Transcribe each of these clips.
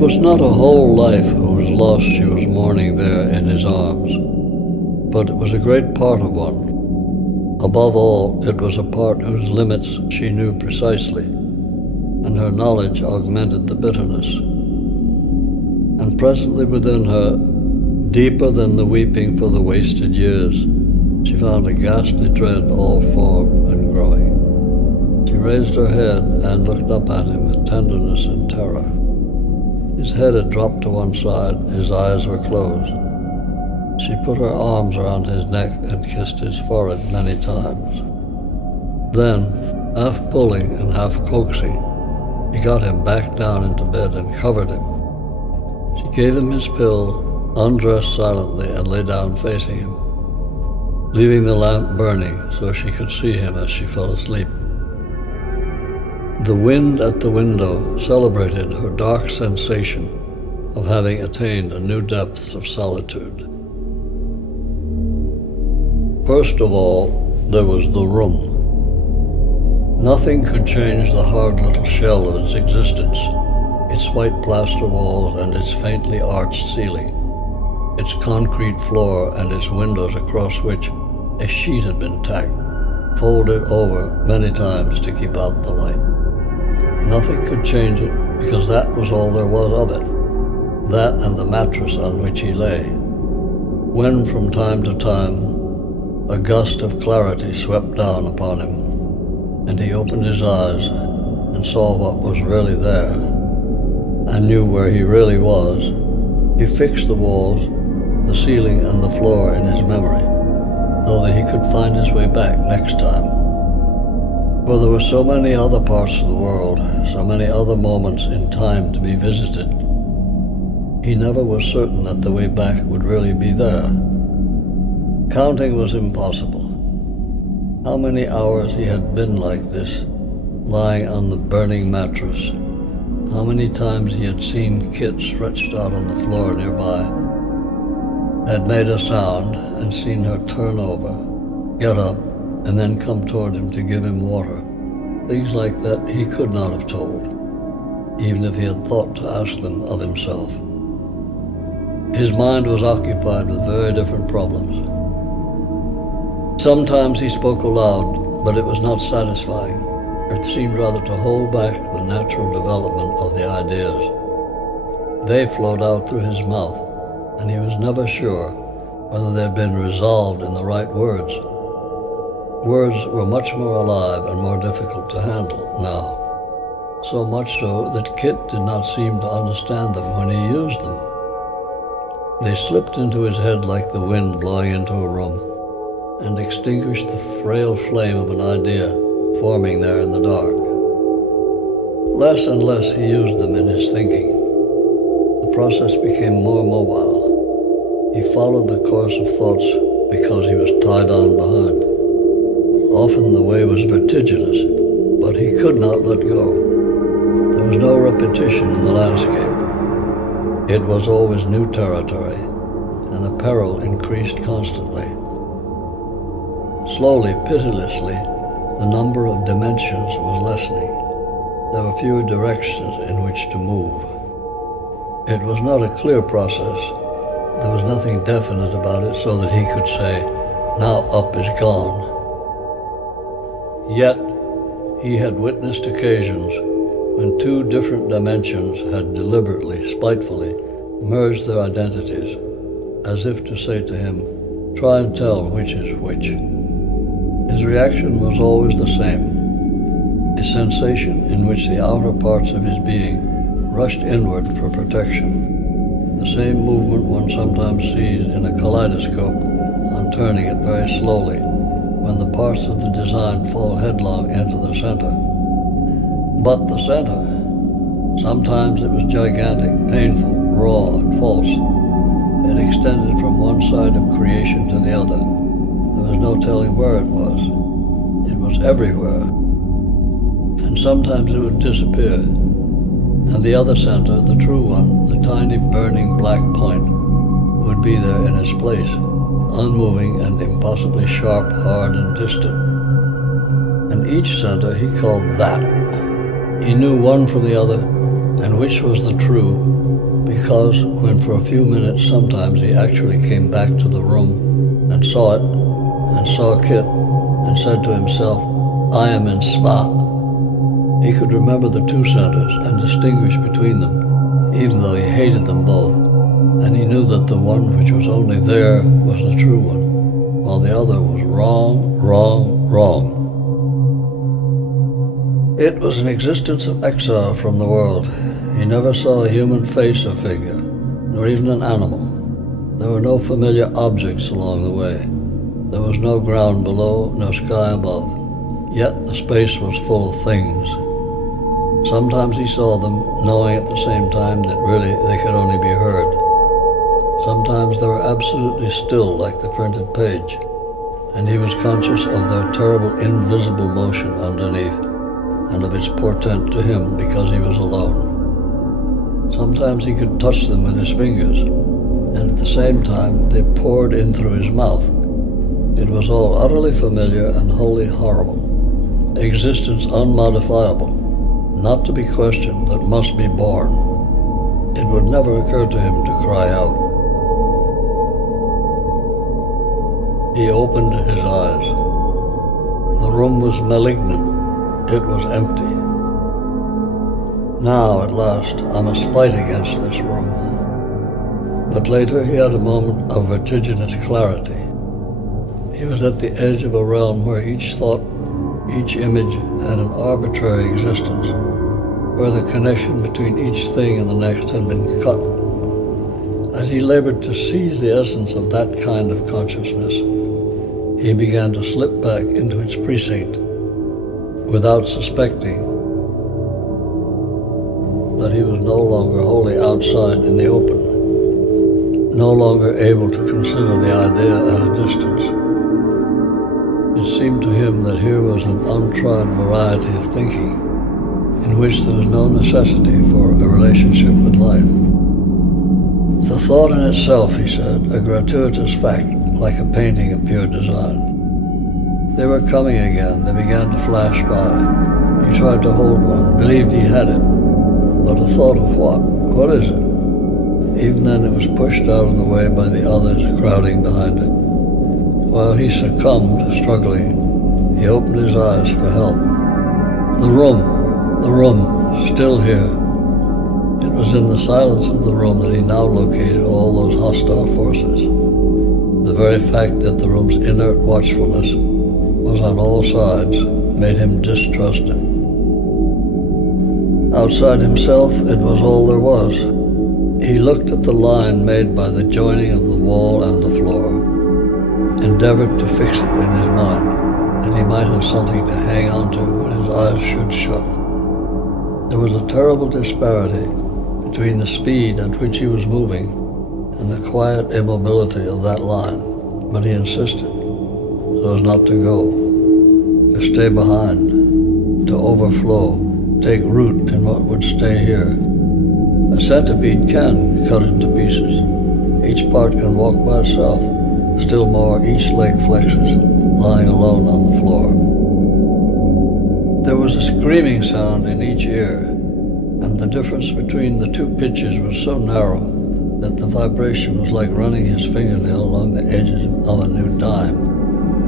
was not a whole life whose loss she was mourning there in his arms, but it was a great part of one. Above all, it was a part whose limits she knew precisely, and her knowledge augmented the bitterness. And presently within her, deeper than the weeping for the wasted years, she found a ghastly dread all formed and growing. She raised her head and looked up at him with tenderness and terror. His head had dropped to one side, his eyes were closed. She put her arms around his neck and kissed his forehead many times. Then, half pulling and half coaxing, she got him back down into bed and covered him. She gave him his pill, undressed silently, and lay down facing him, leaving the lamp burning so she could see him as she fell asleep. The wind at the window celebrated her dark sensation of having attained a new depth of solitude. First of all, there was the room. Nothing could change the hard little shell of its existence, its white plaster walls and its faintly arched ceiling, its concrete floor and its windows across which a sheet had been tacked, folded over many times to keep out the light. Nothing could change it because that was all there was of it, that and the mattress on which he lay. When from time to time a gust of clarity swept down upon him, and he opened his eyes and saw what was really there, and knew where he really was, he fixed the walls, the ceiling and the floor in his memory, so that he could find his way back next time. For there were so many other parts of the world, so many other moments in time to be visited, he never was certain that the way back would really be there. Counting was impossible. How many hours he had been like this, lying on the burning mattress. How many times he had seen Kit stretched out on the floor nearby, had made a sound and seen her turn over, get up, and then come toward him to give him water. Things like that he could not have told, even if he had thought to ask them of himself. His mind was occupied with very different problems. Sometimes he spoke aloud, but it was not satisfying. It seemed rather to hold back the natural development of the ideas. They flowed out through his mouth, and he was never sure whether they had been resolved in the right words. Words were much more alive and more difficult to handle now, so much so that Kit did not seem to understand them when he used them. They slipped into his head like the wind blowing into a room, and extinguished the frail flame of an idea forming there in the dark. Less and less he used them in his thinking. The process became more mobile. He followed the course of thoughts because he was tied on behind. Often the way was vertiginous, but he could not let go. There was no repetition in the landscape. It was always new territory, and the peril increased constantly. Slowly, pitilessly, the number of dimensions was lessening. There were fewer directions in which to move. It was not a clear process. There was nothing definite about it so that he could say, now up is gone. Yet, he had witnessed occasions when two different dimensions had deliberately, spitefully, merged their identities, as if to say to him, try and tell which is which. His reaction was always the same, a sensation in which the outer parts of his being rushed inward for protection, the same movement one sometimes sees in a kaleidoscope on turning it very slowly, when the parts of the design fall headlong into the center. But the center, sometimes it was gigantic, painful, raw, and false. It extended from one side of creation to the other. There was no telling where it was. It was everywhere. And sometimes it would disappear. And the other center, the true one, the tiny burning black point, would be there in its place, unmoving and impossibly sharp, hard, and distant. And each center he called that. He knew one from the other and which was the true, because when for a few minutes sometimes he actually came back to the room and saw it, and saw Kit, and said to himself, "I am in Spa," he could remember the two centers and distinguish between them, even though he hated them both, and he knew that the one which was only there was the true one, while the other was wrong, wrong, wrong. It was an existence of exile from the world. He never saw a human face or figure, nor even an animal. There were no familiar objects along the way. There was no ground below, no sky above. Yet the space was full of things. Sometimes he saw them, knowing at the same time that really they could only be heard. Sometimes they were absolutely still like the printed page, and he was conscious of their terrible invisible motion underneath, and of its portent to him because he was alone. Sometimes he could touch them with his fingers, and at the same time they poured in through his mouth. It was all utterly familiar and wholly horrible. Existence unmodifiable, not to be questioned, that must be borne. It would never occur to him to cry out. He opened his eyes. The room was malignant. It was empty. Now, at last, I must fight against this room. But later he had a moment of vertiginous clarity. He was at the edge of a realm where each thought, each image had an arbitrary existence, where the connection between each thing and the next had been cut. As he labored to seize the essence of that kind of consciousness, he began to slip back into its precinct without suspecting that he was no longer wholly outside in the open, no longer able to consider the idea at a distance. It seemed to him that here was an untried variety of thinking, in which there was no necessity for a relationship with life. The thought in itself, he said, a gratuitous fact, like a painting of pure design. They were coming again, they began to flash by. He tried to hold one, believed he had it, but a thought of what? What is it? Even then it was pushed out of the way by the others crowding behind it. While he succumbed, struggling, he opened his eyes for help. The room, still here. It was in the silence of the room that he now located all those hostile forces. The very fact that the room's inert watchfulness was on all sides made him distrust it. Outside himself, it was all there was. He looked at the line made by the joining of the wall and the floor, endeavored to fix it in his mind, that he might have something to hang on to when his eyes should shut. There was a terrible disparity between the speed at which he was moving and the quiet immobility of that line, but he insisted, so as not to go, to stay behind, to overflow, take root in what would stay here. A centipede can cut into pieces. Each part can walk by itself. Still more, each leg flexes, lying alone on the floor. There was a screaming sound in each ear, and the difference between the two pitches was so narrow that the vibration was like running his fingernail along the edges of a new dime.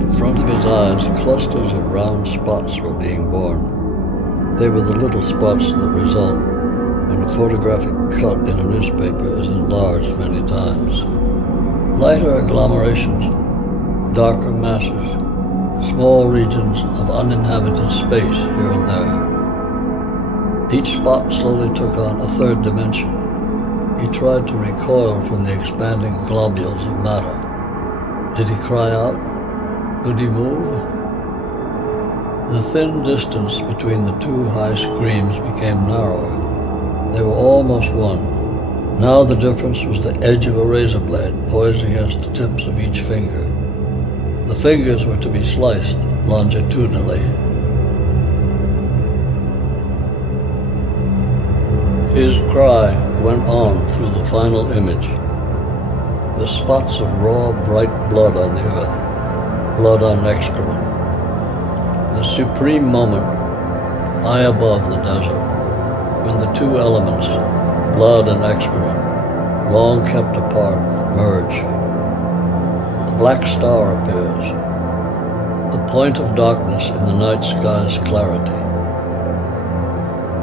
In front of his eyes, clusters of round spots were being born. They were the little spots that result when a photographic cut in a newspaper is enlarged many times. Lighter agglomerations, darker masses, small regions of uninhabited space here and there. Each spot slowly took on a third dimension. He tried to recoil from the expanding globules of matter. Did he cry out? Could he move? The thin distance between the two high screams became narrower. They were almost one. Now the difference was the edge of a razor blade poised against the tips of each finger. The fingers were to be sliced longitudinally. His cry went on through the final image. The spots of raw, bright blood on the earth, blood on excrement. The supreme moment, high above the desert. when the two elements, blood and excrement, long kept apart, merge. A black star appears, the point of darkness in the night sky's clarity.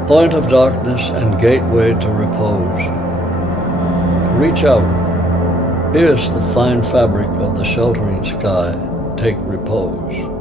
Point of darkness and gateway to repose. Reach out, pierce the fine fabric of the sheltering sky, take repose.